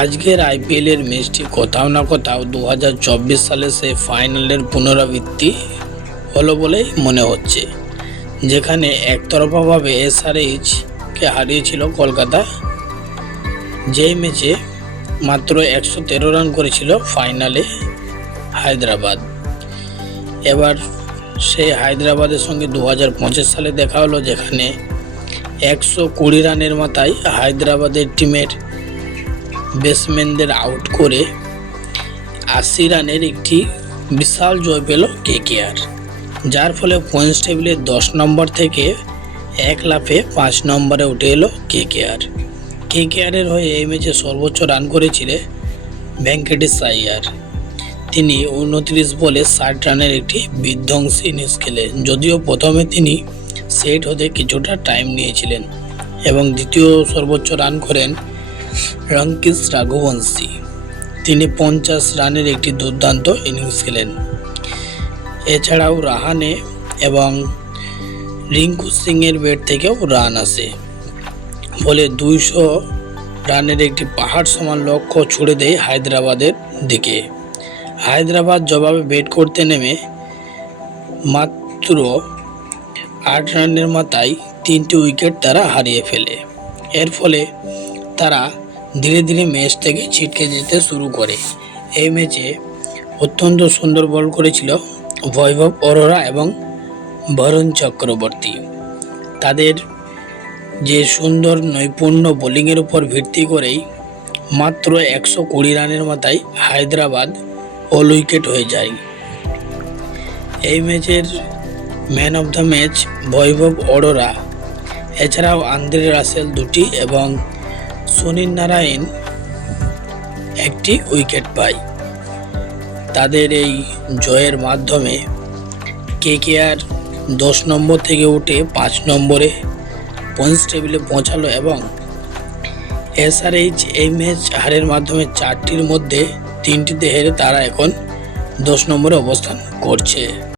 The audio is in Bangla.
আজকের আইপিএলের ম্যাচটি কোথাও না কোথাও 2024 সালে সেই ফাইনালের পুনরাবৃত্তি হলো বলেই মনে হচ্ছে, যেখানে একতরফাভাবে এসআরএইচকে হারিয়েছিল কলকাতা। যেই ম্যাচে মাত্র 113 রান করেছিল ফাইনালে হায়দ্রাবাদ। এবার সেই হায়দ্রাবাদের সঙ্গে 2025 সালে দেখা হলো, যেখানে 120 রানের মাথায় হায়দ্রাবাদের টিমের ব্যাটসম্যানদের আউট করে 80 রানের একটি বিশাল জয় পেল কেকেআর, যার ফলে পয়েন্টস টেবিলে 10 নম্বর থেকে এক লাফে 5 নম্বরে উঠে এলো কেকেআরের হয়ে এই ম্যাচে সর্বোচ্চ রান করেছিলেন ভেঙ্কটেশ আইয়ার। তিনি 29 বলে 60 রানের একটি বিধ্বংসী ইনিংস খেলেন। যদিও প্রথমে তিনি সেট হতে কিছুটা টাইম নিয়েছিলেন এবং দ্বিতীয় সর্বোচ্চ রান করেন রঙ্কিশ রাঘুবংশী। তিনি 50 রানের একটি দুর্দান্ত ইনিংস খেলেন। এছাড়াও রাহানে এবং রিঙ্কু সিংয়ের ব্যাট থেকেও রান আসে, ফলে 200 রানের একটি পাহাড় সমান লক্ষ্য ছুড়ে দেয় হায়দ্রাবাদের দিকে। হায়দ্রাবাদ জবাবে ব্যাট করতে নেমে মাত্র 8 রানের মাথায় 3টি উইকেট তারা হারিয়ে ফেলে। এর ফলে তারা ধীরে ধীরে ম্যাচ থেকে ছিটকে যেতে শুরু করে। এই ম্যাচে অত্যন্ত সুন্দর বল করেছিল বৈভব অরোরা এবং বরুণ চক্রবর্তী। তাদের যে সুন্দর নৈপুণ্য বোলিংয়ের উপর ভিত্তি করেই মাত্র 120 রানের মাথায় হায়দ্রাবাদ অল উইকেট হয়ে যায়। এই ম্যাচের ম্যান অফ দ্য ম্যাচ বৈভব অরোরা। এছাড়াও আন্দ্রে রাসেল 2টি এবং সুনীল নারায়ণ 1টি উইকেট পায়। তাদের এই জয়ের মাধ্যমে কেকেআর 10 নম্বর থেকে উঠে 5 নম্বরে পয়েন্টস টেবিলে পৌঁছালো এবং এসআরএইচ এই ম্যাচ হারের মাধ্যমে 4টির মধ্যে 3টিতে হেরে তারা এখন 10 নম্বরে অবস্থান করছে।